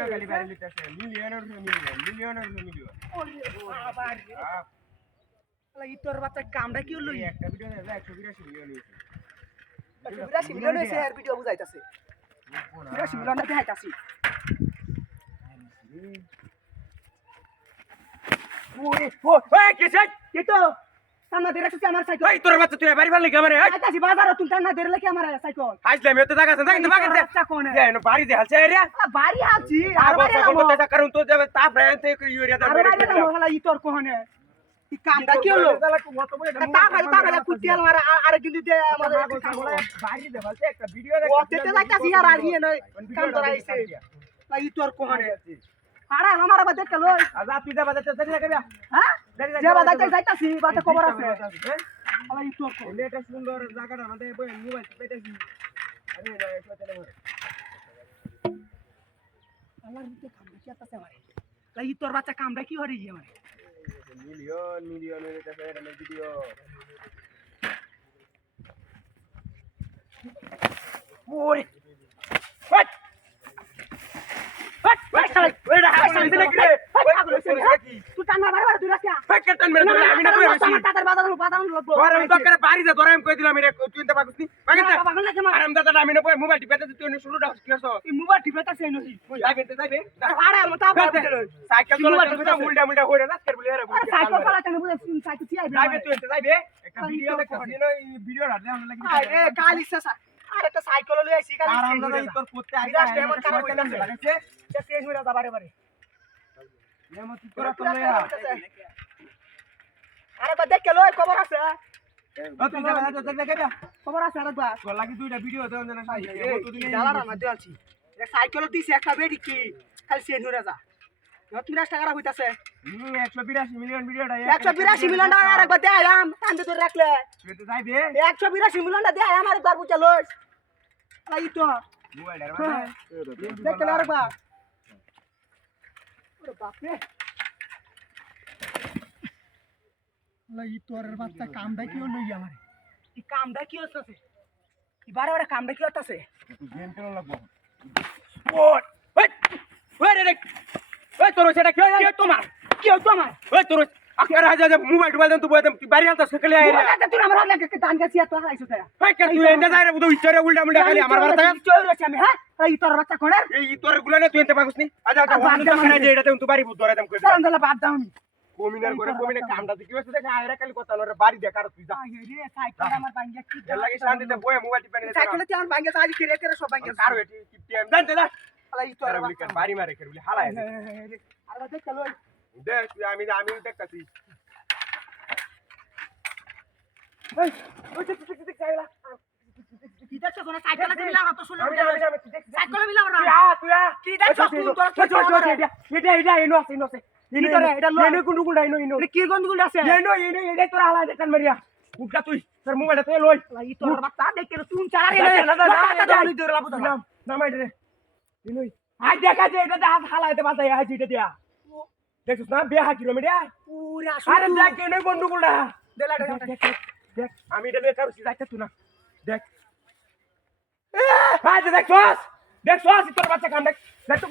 সময় খালি বাইরে লিতেছে মিলিয়নের মিলিয়ন মিলিয়নের মিলিয়ন আবার ইতর বাচ্চা কামটা কি হলো? এই একটা ভিডিও একশো বিরাশি মিলিয়ন হয়েছে। বিরাশি মিলিয়ন হয়েছে আর ভিডিও বুঝাইতাছে। বিরাশি মিলিয়ন না দেখাইতাছি। ওরে ও এই কিসে? কি তো। টান্না দেরে আছে আমার সাইকেল এই তোর বাচ্চা তুই বাড়ি ভালো কেমন এই! আইতাছি বাজারে তুমি টান্না দেরে লেখি আমার সাইকেল আসলাম এত জায়গা আছে কিন্তু বাকি দে বাচ্চা কোনে? এই না বাড়ি দে হালছে রে। বাড়ি আছি আর বাড়ি করতে তো যাবে তাপ রে তে ইউরিয়া দা বাড়ি এলাম হলা ইতর কোনে কি কামটা কি হলো? তা ভাই তা ভাই কুটিয়াল মারা আর কিন্তু দে আমাদের বাড়ি দে বলতে একটা ভিডিও দেখ ওতে যাইতাছি আর আর নয় কাম করাইছে তা ইতর কোনে আরে আমার বাদে চলো আজা তুই দা বাজাতে চলি লাগবে হ্যাঁ? যে বাজাইতে যাইতাছি বাতে খবর আছে। আলা ইতর কোনে এলে এটা সুন্দর জায়গাটা আমাদের বই মোবাইল পেতেছি। আরে না এটা চলে মরে আল্লাহর মধ্যে কামটা কি আছে আমারে? তা ইতর বাচ্চা কামটা কি হরে গিয়ে আমারে? মিলিয়ন মিলিয়ন এর কাছে এটা ভিডিও ওরে করে আরে কের একটা কালি সাসা আরে তো সাইকেল লই আইছি কালি তোর করতে আইছে বিরাট এমন খারাপ হইতাছে। লাগাইছে সে চেঞ্জ হইরা যা বারে বারে এমন কি তোরা তো লয়া আরে বা দেখ লই খবর আছে খবর আছে আরে বা তোর লাগি দুইটা ভিডিও দেন না সাই এই জালার আমার দেলছি এ সাইকেল দিছে একটা বেডি কি খালি চেঞ্জ হইরা যা তুমি রাস্তা খারাপ হইতাছে হুম 182 মিলিয়ন ভিডিওটা একশো বিরাশি মিলিয়ন টাকা আর দেয় আম। টানতে ধরে রাখলে। একশো বিরাশি মিলিয়ন দেয় আমার একবার বুঝে লইস এই তো হ্যাঁ। দেখতে আরেকবার বাপরে। লাই তোর বাচ্চা কামটা কি হলো আমার এই কামটা কি হচ্ছে এই বারে কামটা কি হচ্ছে গেম খেলা লাগবো ওই ওই ওই রে ওই তোর সেটা কি? তোমার? কি হতো ওই তোর আকার হাজার হাজার মোবাইল টোবাইল দেন তুই বইতে তুই বাড়ি আলতা সকালে আই রে তুই আমার লাগে। দান গাছি এত হাইছো। তাই ওই কে তুই এন্ডা যাই রে বুঝো ইচ্ছারে উল্টা মুল্টা খালি। আমার বাড়া থাকা। চল আমি হ্যাঁ? এই তোর বাচ্চা কোনের? এই তোর না তুই এন্টা পাগুস নি আচ্ছা আচ্ছা মানে। যে এটা তুই বাড়ি বুদ্ধ রে দেম কই দাঁড়ান দাঁড়া বাদ দাও আমি কমিনার করে কমিনে কামটা কি হচ্ছে দেখ আয়রা খালি কথা লরে বাড়ি দেখার তুই যা রে সাইকেল আমার ভাঙ্গিয়া কি এর লাগি শান্তিতে বয়ে মোবাইল টিপে সাইকেলে আমার আজ কিরে সব কারও কি না বাড়ি মারে করে বলি আর দেখ চলো দেখ তুই আমি আমি দেখতাছি ওই ওই দেখ দেখ দেখ চাইলা কি দেখছ তোরা সাইকেলে দিবি না তো শুনে আমি আমি আমি দেখছি সাইকেলে মিলাও না তুই আ কি দেখছ তুই তোর এটা এটা এটা এনো আছে এনো আছে। কি তোরে, এটা লয়। এনো কোন কোন এনো এনো কি গন্ধগুলো আছে? এনো এনো এটা তোর হালাই দেখান মারিয়া। উঠা তুই তোর মোবাইলটা তুই লই। লাই তোর বাচ্চা দেখে তুই চারা রে। না না না দে আই দেখা যে এটা হাত হালাইতে বাতাই আই এটা দিয়া দেখছ না? বিয়া হাকিলো মিডিয়া। পুরা আরে দেখ এনো গন্ডগোলটা দেলা দেখ দেখ দেখ আমি এটা বেকার হচ্ছি যাইতে তুই না। দেখ। দেখ দেখছস দেখছস তোর বাচ্চা কান দেখ দেখ তো